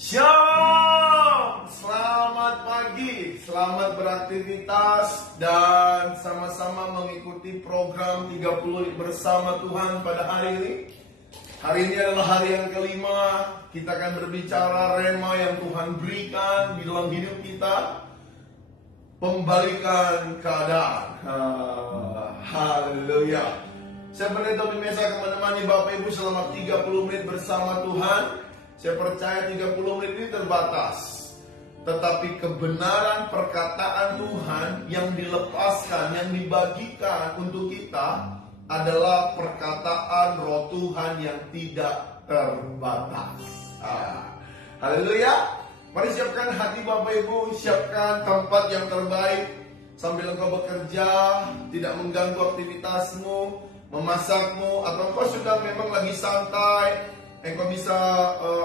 Shalom, selamat pagi, selamat beraktivitas dan sama-sama mengikuti program 30 bersama Tuhan pada hari ini. Hari ini adalah hari yang kelima, kita akan berbicara rema yang Tuhan berikan di dalam hidup kita. Pembalikan keadaan. Haleluya. Saya pendeta biasa akan menemani Bapak Ibu selama 30 menit bersama Tuhan. Saya percaya 30 menit ini terbatas. Tetapi kebenaran perkataan Tuhan yang dilepaskan, yang dibagikan untuk kita adalah perkataan Roh Tuhan yang tidak terbatas. Haleluya. Mari siapkan hati Bapak Ibu, siapkan tempat yang terbaik. Sambil engkau bekerja, tidak mengganggu aktivitasmu, memasakmu, atau engkau sudah memang lagi santai. Engkau bisa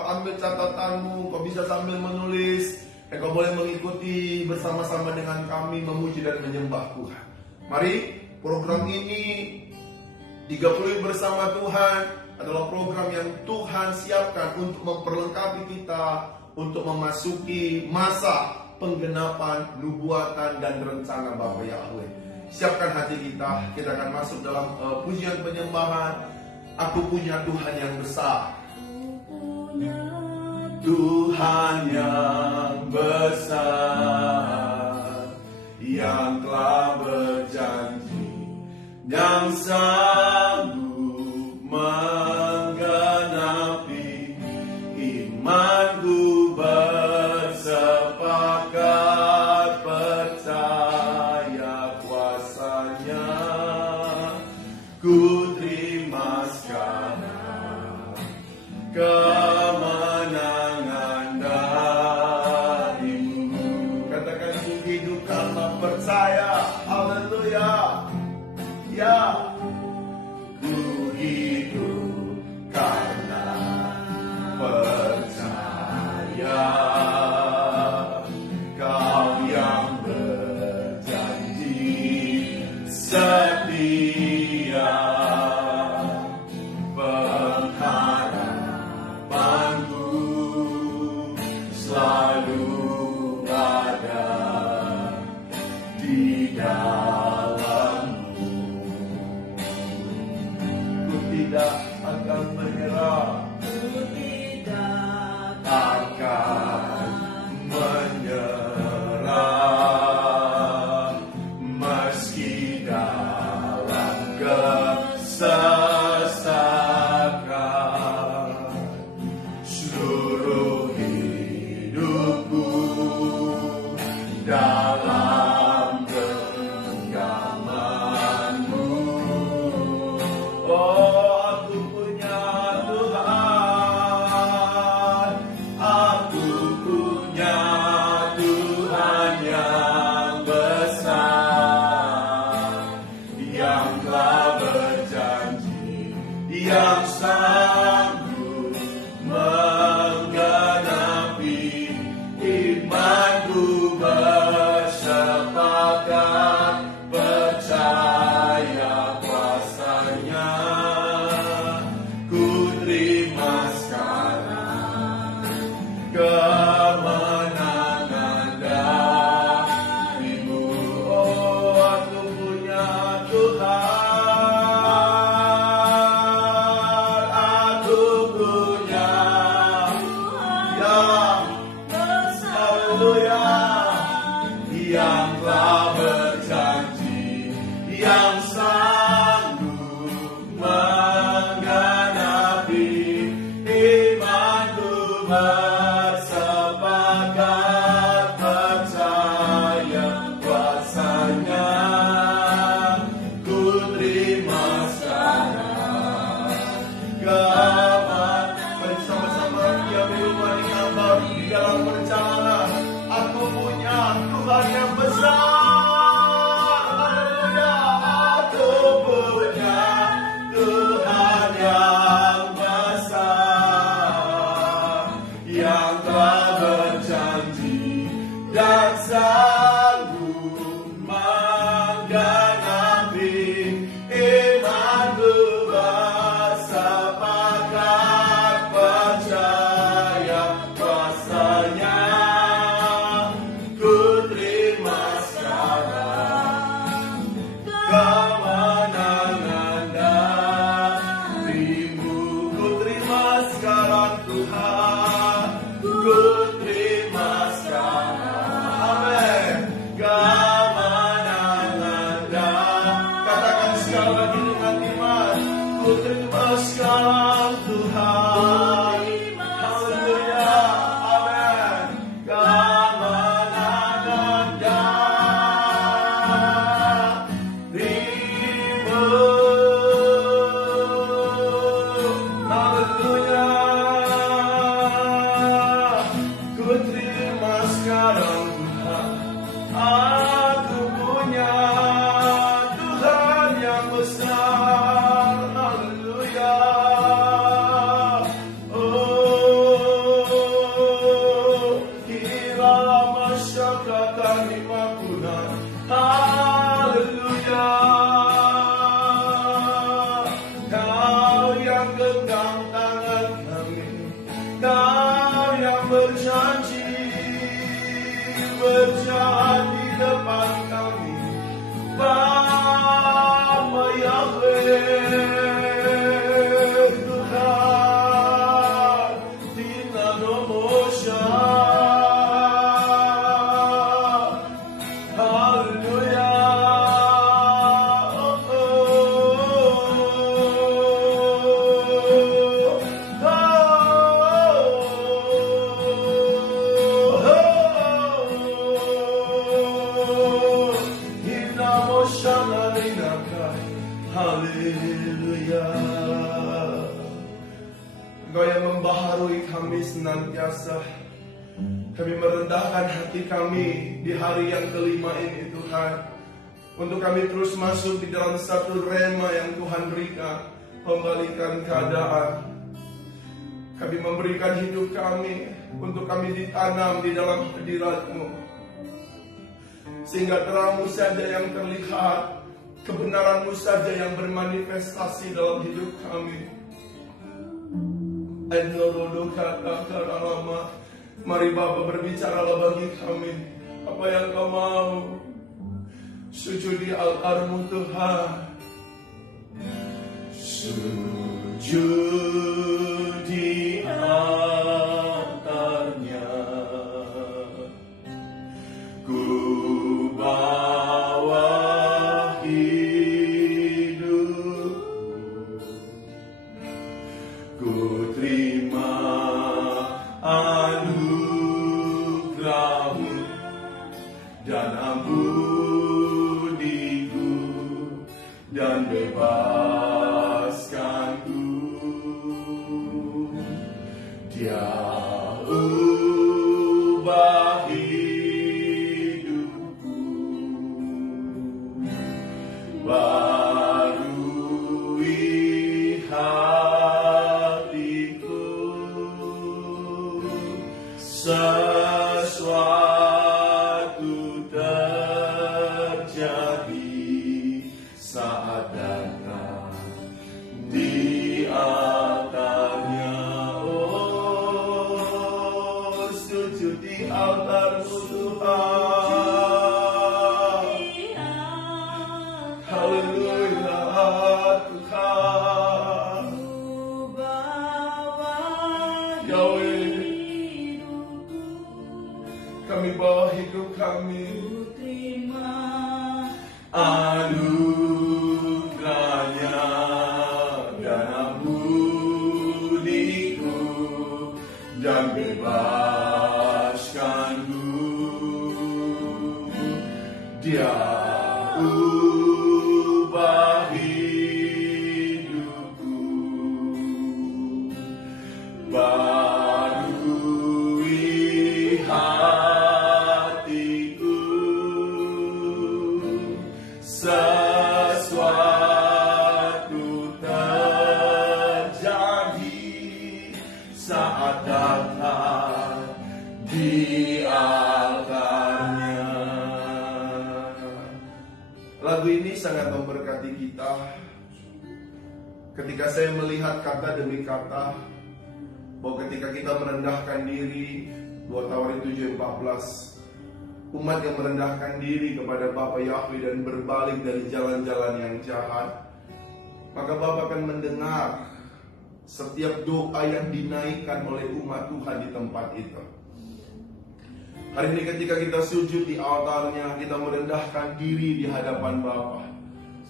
ambil catatanmu, engkau bisa sambil menulis. Engkau boleh mengikuti bersama-sama dengan kami memuji dan menyembah Tuhan. Mari, program ini 30 bersama Tuhan adalah program yang Tuhan siapkan untuk memperlengkapi kita untuk memasuki masa penggenapan nubuatan dan rencana Bapa Yahweh. Siapkan hati kita, kita akan masuk dalam pujian penyembahan. Aku punya Tuhan yang besar. Tuhan yang besar, yang telah berjanji, yang sanggup menggenapi imanku bersepakat percaya kuasanya. Ku terima sekarang kemenangan darimu. Katakan ku hidup karena percaya. Haleluya. Ya, ku hidup karena percaya. Kau yang berjanji setia. Akan menyerah, tidak akan menyerah, meski dalam kesesakan. Seluruh hidupku dalam genggamanmu. Yang sanggup menggenapi imanku bersepakat percaya kuasanya. Ku terima sekarang kemenangan darimu. Oh, aku punya Tuhan. Yang telah berjanji, yang sanggup menggenapi imanku bersepakat percaya kuasanya. Ku terima sekarang kemenangan. Bersama-sama dia berubah gambar di dalam perjalanan. Aku punya Tuhan yang besar. Haleluya. Aku punya Tuhan yang besar, yang telah berjanji dan sanggup menggenapi imanku bersepakat percaya kuasa. Kau yang berjanji di depan kami, Bapa Yahweh, Tuhan Tina Nomosha. Haleluya. Haleluya. Engkau yang membaharui kami senantiasa. Kami merendahkan hati kami di hari yang kelima ini, Tuhan, untuk kami terus masuk di dalam satu rema yang Tuhan berikan, membalikan keadaan. Kami memberikan hidup kami untuk kami ditanam di dalam hadirat-Mu, sehingga terang-Mu saja yang terlihat, kebenaran-Mu saja yang bermanifestasi dalam hidup kami. Mari Bapa, berbicaralah bagi kami apa yang Kau mau. Sujud di altar-Mu, Tuhan. Sujud di altar-Nya. Ku bawa ku terima anugerah-Mu dan ampuniku dan bebaskanku. Dia ubah hidupku, barui hatiku. Sesuatu terjadi saat datang di altar-Nya. Oh, sujud di altar-Mu, Tuhan. Haleluya, Tuhan. Yahweh, kami bawa hidup kami, anugerah-Nya dan ampuniku dan bebaskanku. Dia ubah hidupku, barui hatiku. Sesuatu terjadi saat datang di altar-Nya. Lagu ini sangat memberkati kita. Ketika saya melihat kata demi kata, bahwa ketika kita merendahkan diri, 2 Tawarin 7:14, umat yang merendahkan diri kepada Bapa Yahweh dan berbalik dari jalan-jalan yang jahat, maka Bapa akan mendengar setiap doa yang dinaikkan oleh umat Tuhan di tempat itu. Hari ini ketika kita sujud di altar-Nya, kita merendahkan diri di hadapan Bapa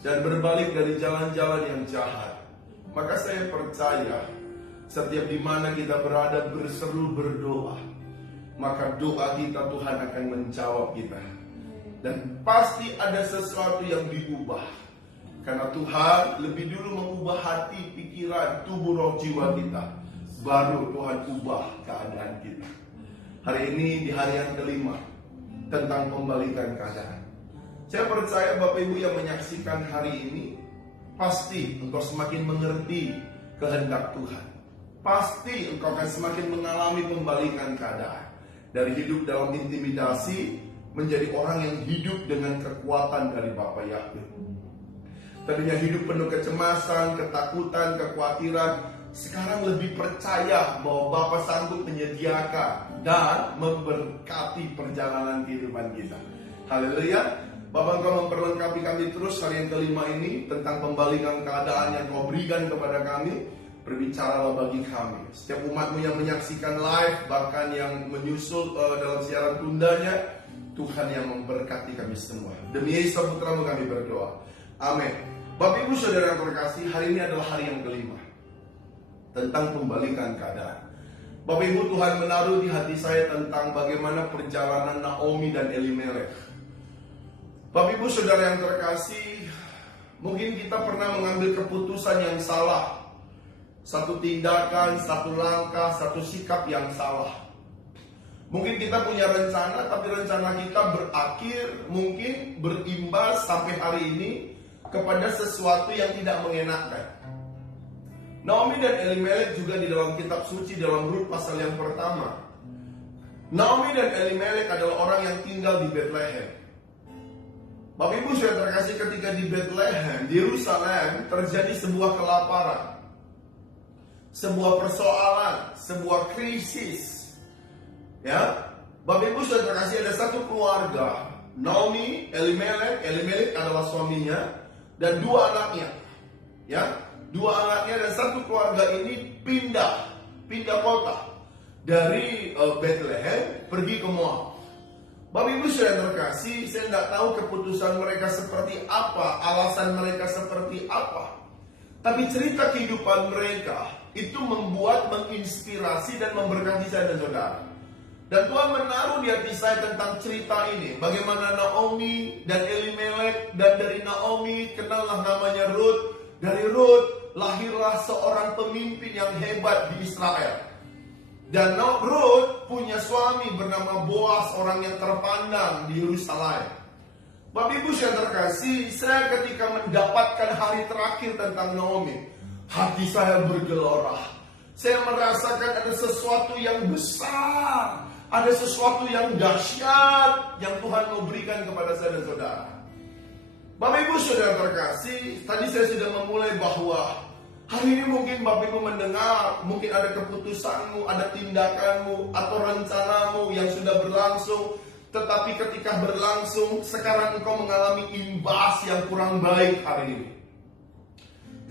dan berbalik dari jalan-jalan yang jahat, maka saya percaya setiap di mana kita berada berseru berdoa, maka doa kita Tuhan akan menjawab kita. Dan pasti ada sesuatu yang diubah, karena Tuhan lebih dulu mengubah hati, pikiran, tubuh, roh, jiwa kita, baru Tuhan ubah keadaan kita. Hari ini di hari yang kelima tentang pembalikan keadaan. Saya percaya Bapak Ibu yang menyaksikan hari ini, pasti engkau semakin mengerti kehendak Tuhan. Pasti engkau akan semakin mengalami pembalikan keadaan. Dari hidup dalam intimidasi, menjadi orang yang hidup dengan kekuatan dari Bapa Yahweh. Tadinya hidup penuh kecemasan, ketakutan, kekhawatiran, sekarang lebih percaya bahwa Bapa sanggup menyediakan dan memberkati perjalanan kehidupan kita. Haleluya. Bapa, Engkau memperlengkapi kami terus hari yang kelima ini tentang pembalikan keadaan yang Kau berikan kepada kami. Berbicaralah bagi kami. Setiap umat-Mu yang menyaksikan live, bahkan yang menyusul dalam siaran tundanya, Tuhan yang memberkati kami semua. Demi Yesus Putra-Mu kami berdoa. Amin. Bapak Ibu Saudara yang terkasih, hari ini adalah hari yang kelima tentang pembalikan keadaan. Bapak Ibu, Tuhan menaruh di hati saya tentang bagaimana perjalanan Naomi dan Elimelek. Bapak Ibu Saudara yang terkasih, mungkin kita pernah mengambil keputusan yang salah. Satu tindakan, satu langkah, satu sikap yang salah. Mungkin kita punya rencana, tapi rencana kita berakhir, mungkin berimbas sampai hari ini kepada sesuatu yang tidak mengenakan. Naomi dan Elimelek juga di dalam kitab suci dalam Rut pasal yang pertama. Naomi dan Elimelek adalah orang yang tinggal di Bethlehem. Bapak Ibu sudah terkasih, ketika di Bethlehem, di Yerusalem terjadi sebuah kelaparan, sebuah persoalan, sebuah krisis. Ya, Bapak Ibu sudah terkasih, ada satu keluarga, Naomi, Elimelek adalah suaminya dan dua anaknya. Ya, dua anaknya dan satu keluarga ini pindah kota dari Bethlehem pergi ke Moab. Bapak Ibu sudah terkasih, saya tidak tahu keputusan mereka seperti apa, alasan mereka seperti apa. Tapi cerita kehidupan mereka itu membuat, menginspirasi dan memberkati saya dan saudara. Dan Tuhan menaruh di hati saya tentang cerita ini. Bagaimana Naomi dan Elimelek, dan dari Naomi kenallah namanya Rut. Dari Rut lahirlah seorang pemimpin yang hebat di Israel. Dan Rut punya suami bernama Boas, orang yang terpandang di Yerusalem. Bapak Ibu yang terkasih, saya ketika mendapatkan hari terakhir tentang Naomi, hati saya bergelora. Saya merasakan ada sesuatu yang besar, ada sesuatu yang dahsyat yang Tuhan mau berikan kepada saya dan saudara. Bapak Ibu saudara terkasih, tadi saya sudah memulai bahwa hari ini mungkin Bapak Ibu mendengar, mungkin ada keputusanmu, ada tindakanmu, atau rencanamu yang sudah berlangsung. Tetapi ketika berlangsung, sekarang engkau mengalami imbas yang kurang baik hari ini.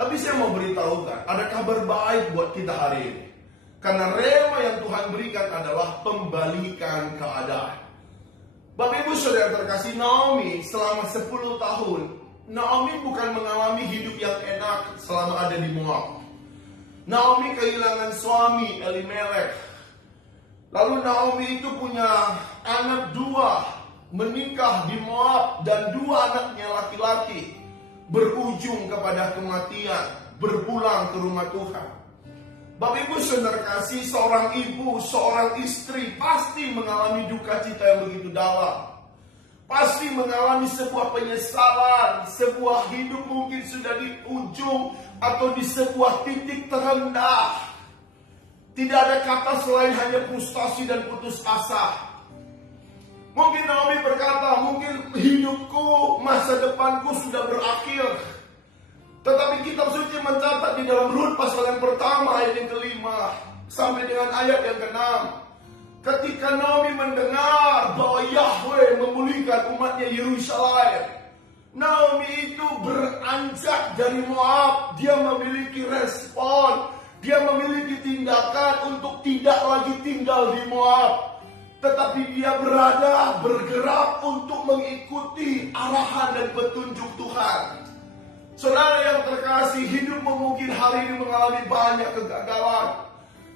Tapi saya mau beritahukan, ada kabar baik buat kita hari ini. Karena rema yang Tuhan berikan adalah pembalikan keadaan. Bapak Ibu saudara terkasih, Naomi selama 10 tahun, Naomi bukan mengalami hidup yang enak selama ada di Moab. Naomi kehilangan suami Elimelek. Lalu Naomi itu punya anak 2, menikah di Moab, dan 2 anaknya laki-laki berujung kepada kematian, berpulang ke rumah Tuhan. Bapak Ibu saudara kasih, seorang ibu, seorang istri pasti mengalami duka cita yang begitu dalam. Pasti mengalami sebuah penyesalan, sebuah hidup mungkin sudah di ujung atau di sebuah titik terendah. Tidak ada kata selain hanya frustasi dan putus asa. Mungkin Naomi berkata, mungkin hidupku, masa depanku sudah berakhir. Tetapi kitab suci mencatat di dalam Rut pasal yang pertama ayat yang kelima sampai dengan ayat yang ke-6. Ketika Naomi mendengar bahwa Yahweh memulihkan umatnya Yerusalem, Naomi itu beranjak dari Moab. Dia memiliki respon, dia memiliki tindakan untuk tidak lagi tinggal di Moab. Tetapi dia bergerak untuk mengikuti arahan dan petunjuk Tuhan. Saudara yang terkasih, hidupmu mungkin hari ini mengalami banyak kegagalan.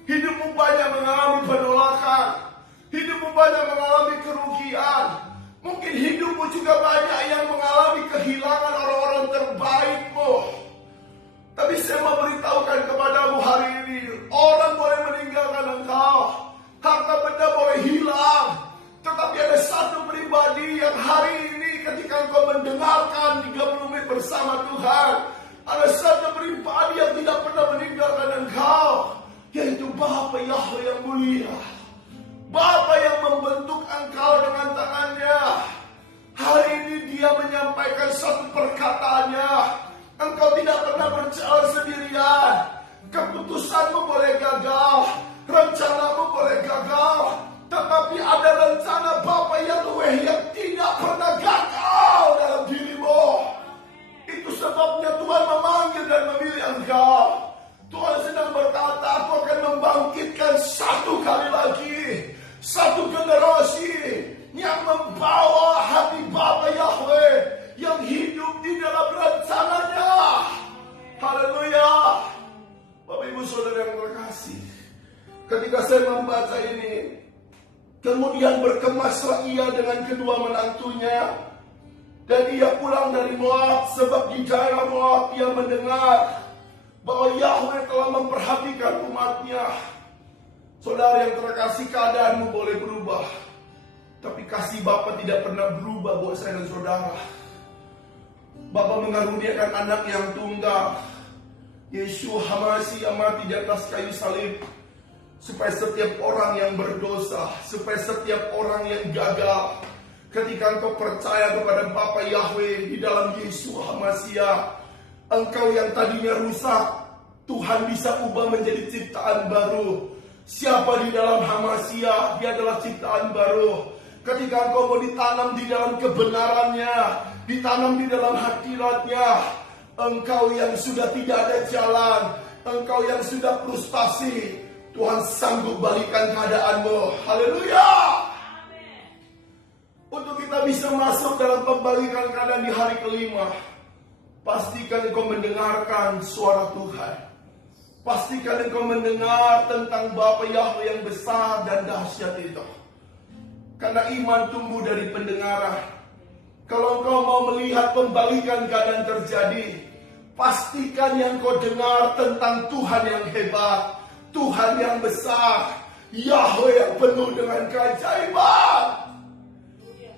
Hidupmu banyak mengalami penolakan. Hidupmu banyak mengalami kerugian. Mungkin hidupmu juga banyak yang mengalami kehilangan orang-orang terbaikmu. Tapi saya mau beritahukan kepadamu hari ini, orang boleh meninggalkan engkau, harta benda boleh hilang, tetapi ada satu pribadi yang hari ini ketika engkau mendengarkan 30 menit bersama Tuhan, ada satu pribadi yang tidak pernah meninggalkan engkau, yaitu Bapa Yahweh yang mulia. Bapa yang membentuk engkau dengan tangannya. Hari ini dia menyampaikan satu perkataannya. Engkau tidak pernah berjalan sendirian. keputusanmu boleh gagal, rencanamu boleh gagal, tetapi ada rencana Bapa Yahweh yang tidak pernah gagal dalam dirimu. Itu sebabnya Tuhan memanggil dan memilih engkau. Tuhan sedang berkata, aku akan membangkitkan satu kali lagi, satu generasi yang membawa hati Bapa Yahweh, yang hidup di dalam rencananya. Haleluya. Bapak Ibu Saudara yang terkasih, ketika saya membaca ini, kemudian berkemaslah ia dengan kedua menantunya, dan ia pulang dari Moab, sebab di daerah Moab ia mendengar bahwa Yahweh telah memperhatikan umatnya. Saudara yang terkasih, keadaanmu boleh berubah, tapi kasih Bapa tidak pernah berubah buat saya dan saudara. Bapa mengaruniakan anak yang tunggal, Yeshua HaMashiach yang mati di atas kayu salib, supaya setiap orang yang berdosa, supaya setiap orang yang gagal, ketika engkau percaya kepada Bapa Yahweh di dalam Yeshua HaMashiach, engkau yang tadinya rusak, Tuhan bisa ubah menjadi ciptaan baru. Siapa di dalam HaMashiach, dia adalah ciptaan baru. Ketika engkau mau ditanam di dalam kebenarannya, ditanam di dalam hadiratnya, engkau yang sudah tidak ada jalan, engkau yang sudah frustasi, Tuhan sanggup balikan keadaanmu. Haleluya. Untuk kita bisa masuk dalam pembalikan keadaan di hari kelima, pastikan engkau mendengarkan suara Tuhan. Pastikan engkau mendengar tentang Bapa Yahweh yang besar dan dahsyat itu. Karena iman tumbuh dari pendengaran. Kalau engkau mau melihat pembalikan keadaan terjadi, pastikan yang kau dengar tentang Tuhan yang hebat, Tuhan yang besar, Yahweh yang penuh dengan keajaiban.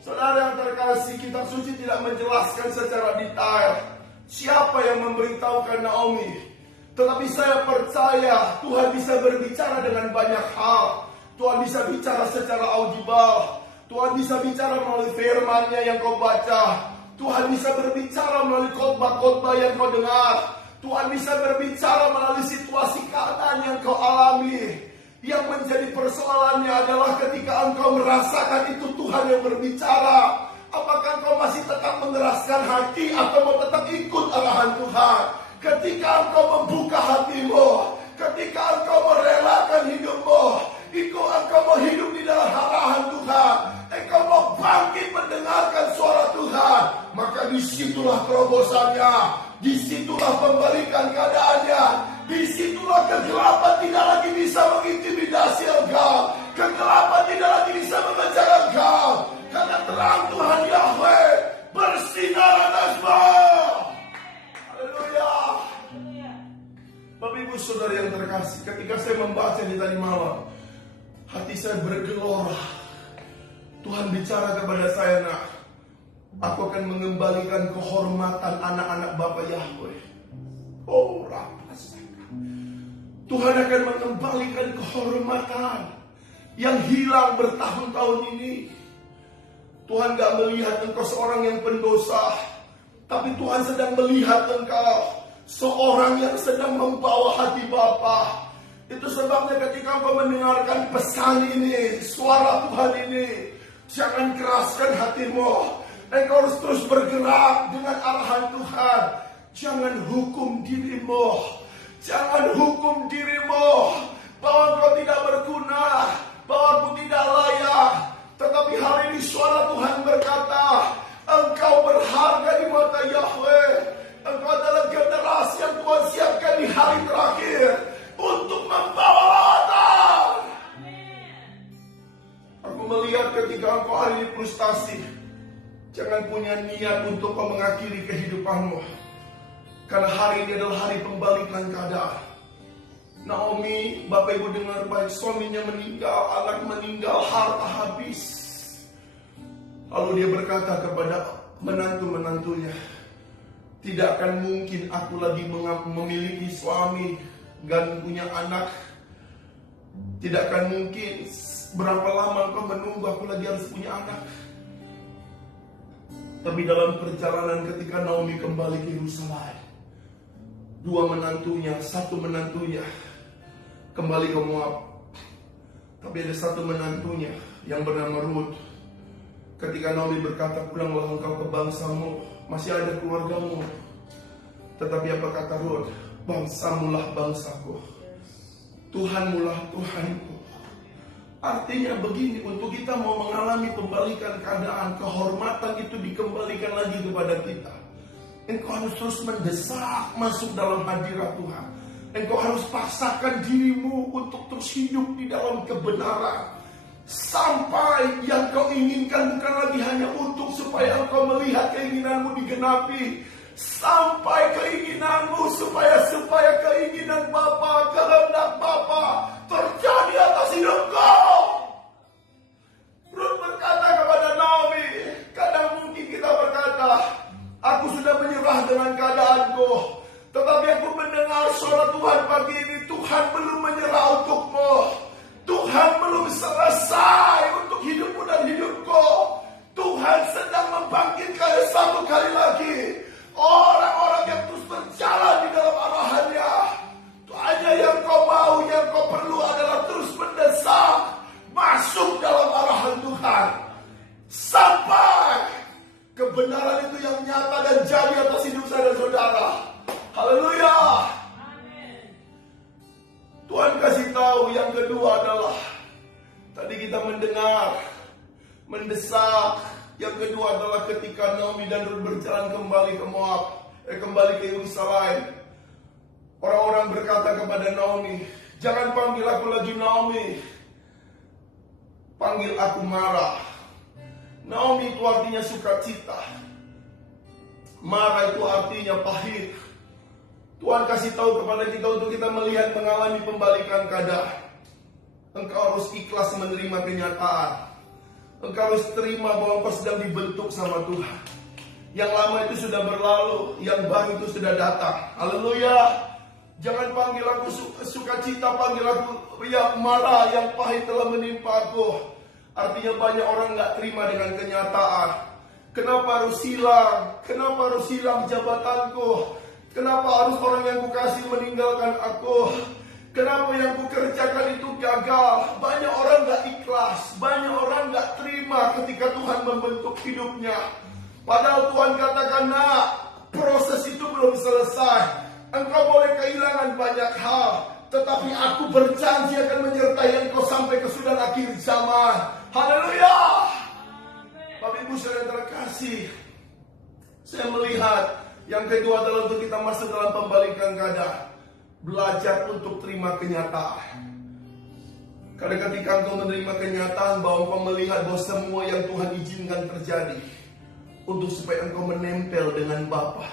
Saudara yang terkasih, kitab suci tidak menjelaskan secara detail siapa yang memberitahukan Naomi. Tetapi saya percaya Tuhan bisa berbicara dengan banyak hal. Tuhan bisa bicara secara audible. Tuhan bisa bicara melalui firman-Nya yang kau baca. Tuhan bisa berbicara melalui khotbah-khotbah yang kau dengar. Tuhan bisa berbicara melalui situasi keadaan yang kau alami. Yang menjadi persoalannya adalah ketika engkau merasakan itu Tuhan yang berbicara, apakah engkau masih tetap mengeraskan hati atau mau tetap ikut arahan Tuhan? Ketika engkau membuka hatimu, ketika engkau merelakan hidupmu, engkau mau hidup di dalam arahan Tuhan, engkau mau bangkit mendengarkan suara Tuhan, maka disitulah terobosannya, disitulah pembalikan keadaannya, disitulah kegelapan tidak lagi bisa mengintimidasi engkau, kegelapan tidak lagi bisa mengejar engkau, karena terang Tuhan Yahweh bersinar atasmu. Haleluya. Bapak Ibu Saudara yang terkasih, ketika saya membaca di tadi malam, hati saya bergelora. Tuhan bicara kepada saya, nak, aku akan mengembalikan kehormatan anak-anak Bapa Yahweh. Oh, rapasaka. Tuhan akan mengembalikan kehormatan yang hilang bertahun-tahun ini. Tuhan gak melihat engkau seorang yang pendosa, tapi Tuhan sedang melihat engkau seorang yang sedang membawa hati Bapa. Itu sebabnya ketika engkau mendengarkan pesan ini, suara Tuhan ini, jangan keraskan hatimu. Engkau harus terus bergerak dengan arahan Tuhan. Jangan hukum dirimu. Jangan hukum dirimu bahwa engkau tidak berguna, bahwa aku tidak layak. Tetapi hari ini suara Tuhan berkata, engkau berharga di mata Yahweh. Engkau adalah generasi yang Tuhan siapkan di hari terakhir untuk membawa lawatan. Aku melihat ketika engkau hari ini frustasi, jangan punya niat untuk kau mengakhiri kehidupanmu. Karena hari ini adalah hari pembalikan keadaan. Naomi, Bapak Ibu dengar baik, suaminya meninggal, anak meninggal, harta habis. Lalu dia berkata kepada menantu-menantunya, tidak akan mungkin aku lagi memiliki suami dan punya anak. Tidak akan mungkin. Berapa lama engkau menunggu aku lagi harus punya anak? Tapi dalam perjalanan ketika Naomi kembali ke Yerusalem, satu menantunya kembali ke Moab. Tapi ada satu menantunya yang bernama Ruth. Ketika Naomi berkata, pulanglah engkau ke bangsamu, masih ada keluargamu. Tetapi apa kata Ruth? Bangsamulah bangsaku, Tuhanmulah Tuhanku. Artinya begini, untuk kita mau mengalami pembalikan keadaan, kehormatan itu dikembalikan lagi kepada kita. Engkau harus terus mendesak masuk dalam hadirat Tuhan. Engkau harus paksakan dirimu untuk terus hidup di dalam kebenaran. Sampai yang kau inginkan bukan lagi hanya untuk supaya engkau melihat keinginanmu digenapi. Sampai keinginanmu supaya keinginan Bapa, kehendak Bapa terjadi atas hidup kau. Ruth berkata kepada Naomi, kadang mungkin kita berkata, aku sudah menyerah dengan keadaanku, tetapi aku mendengar suara Tuhan pagi ini, Tuhan belum menyerah untukmu. Tuhan belum selesai untuk hidupmu dan hidupku. Tuhan sedang membangkitkan satu kali lagi orang-orang yang terus berjalan di dalam arahannya. Hanya yang kau mau, yang kau perlu adalah terus mendesak masuk dalam arahan Tuhan. Sampai kebenaran itu yang nyata dan jadi atas hidup saya dan saudara. Haleluya. Tuhan kasih tahu yang kedua adalah, tadi kita mendengar, mendesak. Yang kedua adalah ketika Naomi dan Ruth berjalan kembali ke Moab, kembali ke Yerusalem. Orang-orang berkata kepada Naomi, jangan panggil aku lagi Naomi, panggil aku Mara. Naomi itu artinya sukacita, Mara itu artinya pahit. Tuhan kasih tahu kepada kita untuk kita melihat mengalami pembalikan keadaan. Engkau harus ikhlas menerima kenyataan. Engkau harus terima bahwa engkau sedang dibentuk sama Tuhan. Yang lama itu sudah berlalu, yang baru itu sudah datang. Haleluya. Jangan panggil aku sukacita, panggil aku ya Mara, yang pahit telah menimpa aku. Artinya banyak orang gak terima dengan kenyataan. Kenapa harus hilang? Kenapa harus hilang jabatanku? Kenapa harus orang yang kukasih meninggalkan aku? Kenapa yang kukerjakan itu gagal? Banyak orang gak ikhlas, banyak orang gak terima ketika Tuhan membentuk hidupnya. Padahal Tuhan katakan, nah, proses itu belum selesai. Engkau boleh kehilangan banyak hal, tetapi aku berjanji akan menyertai engkau sampai kesudahan akhir zaman. Haleluya. Bapak Ibu saudara terkasih, saya melihat yang kedua adalah untuk kita masuk dalam pembalikan keadaan. Belajar untuk terima kenyataan. Karena ketika engkau menerima kenyataan bahwa engkau melihat bahwa semua yang Tuhan izinkan terjadi untuk supaya engkau menempel dengan Bapa,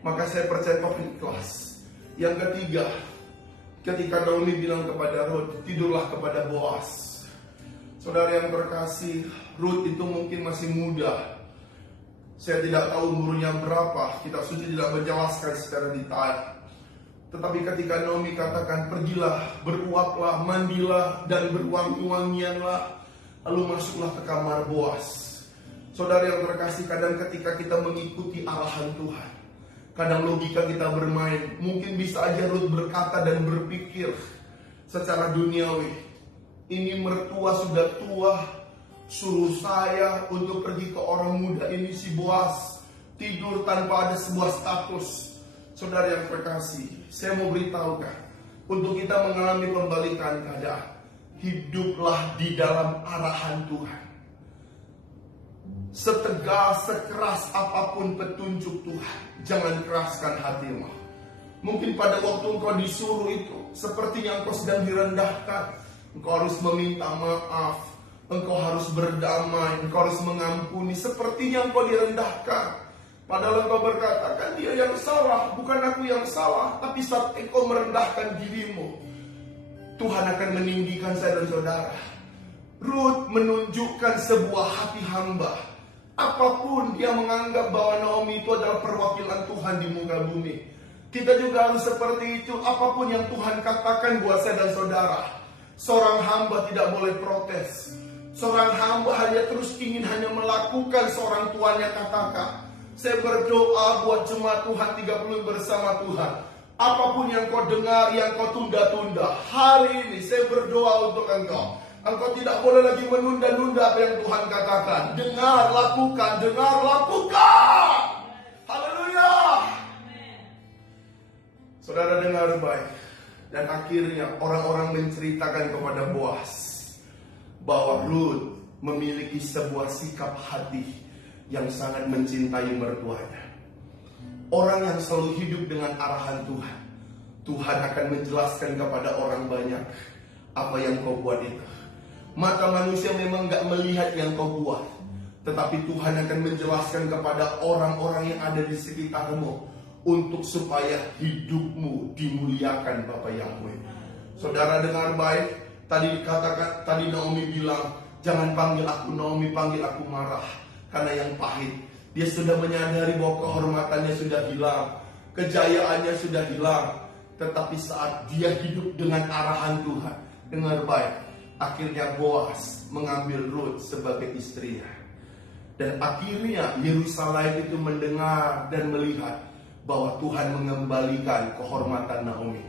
maka saya percaya kau ikhlas. Yang ketiga, ketika Naomi bilang kepada Ruth, tidurlah kepada Boaz. Saudara yang terkasih, Ruth itu mungkin masih muda. Saya tidak tahu umurnya berapa, kitab suci tidak menjelaskan secara detail. Tetapi ketika Naomi katakan, pergilah, beruaplah, mandilah, dan berwangi-wangianlah, lalu masuklah ke kamar Boaz. Saudara yang terkasih, kadang ketika kita mengikuti arahan Tuhan, kadang logika kita bermain. Mungkin bisa aja Ruth berkata dan berpikir secara duniawi, ini mertua sudah tua, suruh saya untuk pergi ke orang muda ini, si Boaz, tidur tanpa ada sebuah status. Saudara yang terkasih, saya mau beritahukan, untuk kita mengalami pembalikan keadaan, hiduplah di dalam arahan Tuhan. Setegas, sekeras apapun petunjuk Tuhan, jangan keraskan hatimu. Mungkin pada waktu engkau disuruh itu, sepertinya engkau sedang direndahkan. Engkau harus meminta maaf, engkau harus berdamai, engkau harus mengampuni. Sepertinya engkau direndahkan. Padahal engkau berkata, kan dia yang salah, bukan aku yang salah. Tapi saat engkau merendahkan dirimu, Tuhan akan meninggikan saya dan saudara. Ruth menunjukkan sebuah hati hamba. Apapun dia menganggap bahwa Naomi itu adalah perwakilan Tuhan di muka bumi, kita juga harus seperti itu. Apapun yang Tuhan katakan buat saya dan saudara, seorang hamba tidak boleh protes. Seorang hamba hanya terus ingin hanya melakukan seorang tuannya katakan. Saya berdoa buat jemaat Tuhan 30 bersama Tuhan. Apapun yang kau dengar, yang kau tunda-tunda, hari ini saya berdoa untuk engkau. Engkau tidak boleh lagi menunda-nunda apa yang Tuhan katakan. Dengar, lakukan, dengar, lakukan. Haleluya. Saudara dengar baik. Dan akhirnya orang-orang menceritakan kepada Boas bahwa Ruth memiliki sebuah sikap hati yang sangat mencintai mertuanya. Orang yang selalu hidup dengan arahan Tuhan, Tuhan akan menjelaskan kepada orang banyak apa yang kau buat itu. Mata manusia memang gak melihat yang kau buat, tetapi Tuhan akan menjelaskan kepada orang-orang yang ada di sekitarmu untuk supaya hidupmu dimuliakan Bapa Yahweh. Saudara dengar baik, tadi Naomi bilang, jangan panggil aku Naomi, panggil aku Marah, karena yang pahit. Dia sudah menyadari bahwa kehormatannya sudah hilang, kejayaannya sudah hilang. Tetapi saat dia hidup dengan arahan Tuhan, dengar baik, akhirnya Boas mengambil Ruth sebagai istrinya. Dan akhirnya Yerusalem itu mendengar dan melihat bahwa Tuhan mengembalikan kehormatan Naomi.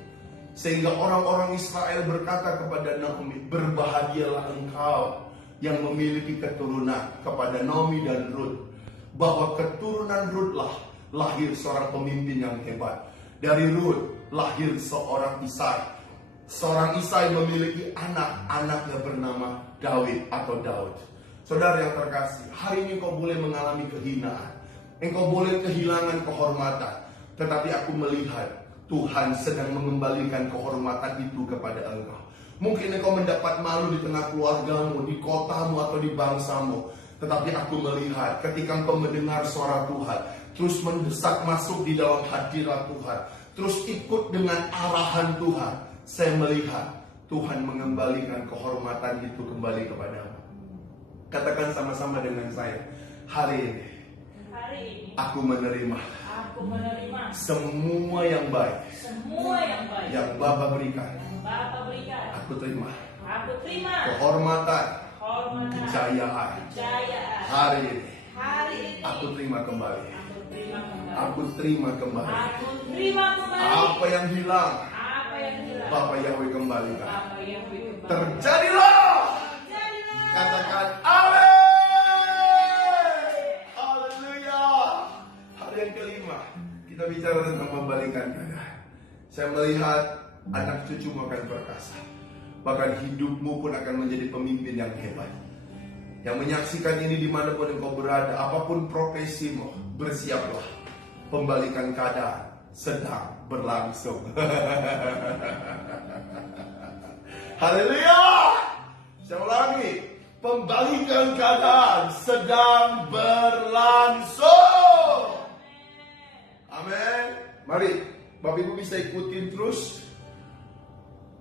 Sehingga orang-orang Israel berkata kepada Naomi, berbahagialah engkau yang memiliki keturunan kepada Naomi dan Ruth. Bahwa keturunan Ruth lah lahir seorang pemimpin yang hebat. Dari Ruth lahir seorang Isai. Seorang Isai memiliki anaknya bernama Daud atau Daud. Saudara yang terkasih, hari ini kau boleh mengalami kehinaan, engkau boleh kehilangan kehormatan, tetapi aku melihat Tuhan sedang mengembalikan kehormatan itu kepada engkau. Mungkin engkau mendapat malu di tengah keluargamu, di kotamu atau di bangsamu, tetapi aku melihat ketika engkau mendengar suara Tuhan, terus mendesak masuk di dalam hadirat Tuhan, terus ikut dengan arahan Tuhan, saya melihat Tuhan mengembalikan kehormatan itu kembali kepadamu. Katakan sama-sama dengan saya, hari ini aku menerima semua yang baik yang Bapa berikan. Aku terima kehormatan, kejayaan. Hari ini aku terima kembali. Aku terima kembali. Apa yang hilang, Bapa Yahweh kembalikan. Terjadilah. Katakan amin. Haleluya. Hari yang kelima kita bicara tentang membalikan keadaan. Saya melihat anak cucumu akan perkasa. Bahkan hidupmu pun akan menjadi pemimpin yang hebat. Yang menyaksikan ini dimanapun engkau berada, apapun profesimu, bersiaplah. Pembalikan keadaan sedang berlangsung. Haleluya. Saya ulangi, pembalikan keadaan sedang berlangsung. Amin. Mari Bapak Ibu bisa ikutin terus.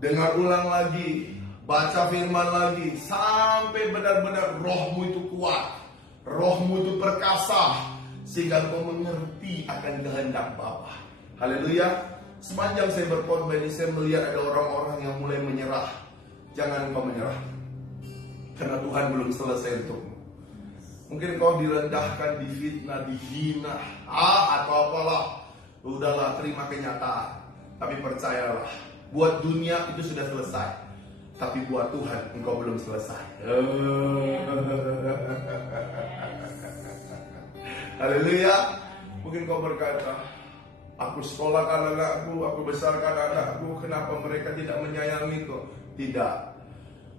Dengar ulang lagi, baca firman lagi, sampai benar-benar rohmu itu kuat, rohmu itu perkasa, sehingga kau mengerti akan kehendak Bapa. Haleluya. Sepanjang saya berkhotbah ini, saya melihat ada orang-orang yang mulai menyerah. Jangan kau menyerah, karena Tuhan belum selesai untukmu. Mungkin kau direndahkan, difitnah, dihina, atau apalah. Udahlah, terima kenyataan. Tapi percayalah, buat dunia itu sudah selesai, tapi buat Tuhan engkau belum selesai. Haleluya. Mungkin kau berkata, aku sekolahkan anakku, aku besarkan anakku, kenapa mereka tidak menyayangiku? Tidak.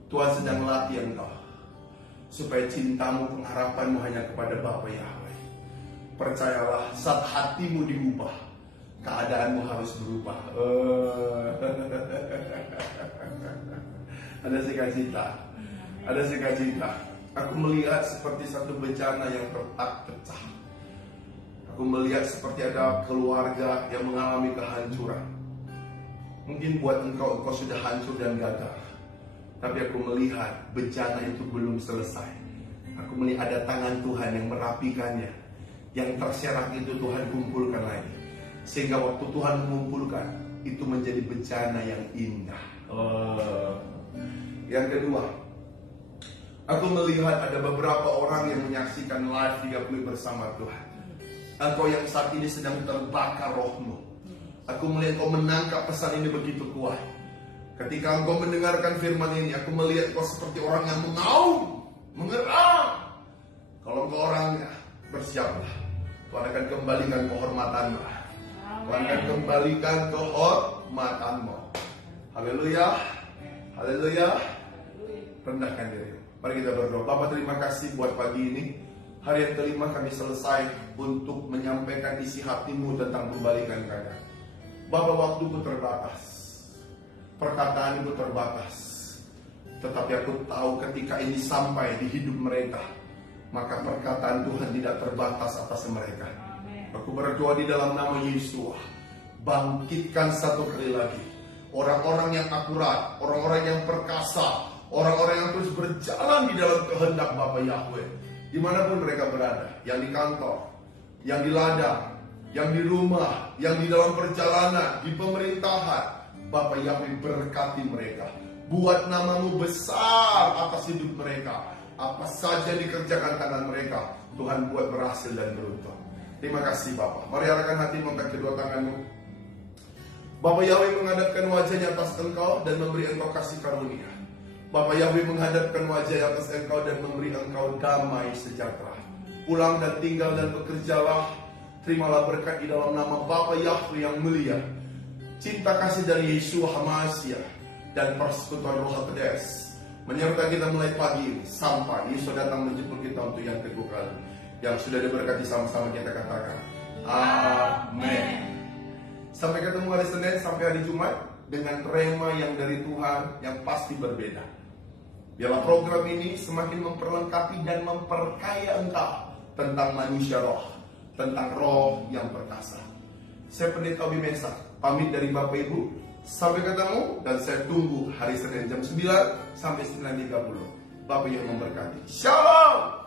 Tuhan sedang melatih engkau supaya cintamu, pengharapanmu hanya kepada Bapa Yahweh. Percayalah, saat hatimu diubah, keadaanmu harus berubah. Ada sukacita, ada sukacita. Aku melihat seperti satu bencana yang retak pecah. Aku melihat seperti ada keluarga yang mengalami kehancuran. Mungkin buat engkau sudah hancur dan gagal, tapi aku melihat bencana itu belum selesai. Aku melihat ada tangan Tuhan yang merapikannya. Yang terserak itu Tuhan kumpulkan lagi, sehingga waktu Tuhan mengumpulkan itu menjadi bencana yang indah. Yang kedua, aku melihat ada beberapa orang yang menyaksikan live 30 bersama Tuhan. Engkau yang saat ini sedang terbakar rohmu, Aku melihat Engkau menangkap pesan ini begitu kuat. Ketika Engkau mendengarkan firman ini, aku melihat Engkau seperti orang yang mengaum, mengerang. Kalau Engkau orangnya, bersiaplah. Tuhan akan kembalikan kehormatanmu. Tuhan akan kembalikan kehormatanmu. Haleluya. Haleluya. Rendahkan diri. Mari kita berdoa. Bapa, terima kasih buat pagi ini. Hari yang kelima kami selesai untuk menyampaikan isi hatimu tentang perbalikan keadaan. Bapa, waktuku terbatas, perkataanku terbatas, tetapi aku tahu ketika ini sampai di hidup mereka, maka perkataan Tuhan tidak terbatas atas mereka. Aku berdoa di dalam nama Yesus, bangkitkan satu kali lagi orang-orang yang akurat, orang-orang yang perkasa, orang-orang yang terus berjalan di dalam kehendak Bapa Yahweh, dimanapun mereka berada, yang di kantor, yang di ladang, yang di rumah, yang di dalam perjalanan, di pemerintahan. Bapa Yahweh, berkati mereka, buat namamu besar atas hidup mereka. Apa saja dikerjakan tangan mereka, Tuhan buat berhasil dan beruntung. Terima kasih Bapa. Mari arahkan hati, mengangkat kedua tanganmu. Bapa Yahweh menghadapkan wajahnya atas engkau dan memberi engkau kasih karunia. Bapa Yahweh menghadapkan wajah atas engkau dan memberi engkau damai sejahtera. Pulang dan tinggal dan bekerjalah. Terimalah berkat di dalam nama Bapa Yahweh yang mulia. Cinta kasih dari Yesus Hamasiah dan persekutuan Roh Kudus menyertai kita mulai pagi ini sampai Yesus datang menjemput kita untuk yang kedua kali. Yang sudah diberkati sama-sama kita katakan amin. Sampai ketemu hari Senin sampai hari Jumat dengan rema yang dari Tuhan yang pasti berbeda. Biarlah program ini semakin memperlengkapi dan memperkaya engkau tentang manusia roh, tentang roh yang perkasa. Saya Pendeta Obi Mensah, pamit dari Bapak Ibu. Sampai ketemu dan saya tunggu hari Senin jam 9 sampai 9.30. Bapak yang memberkati. Shalom.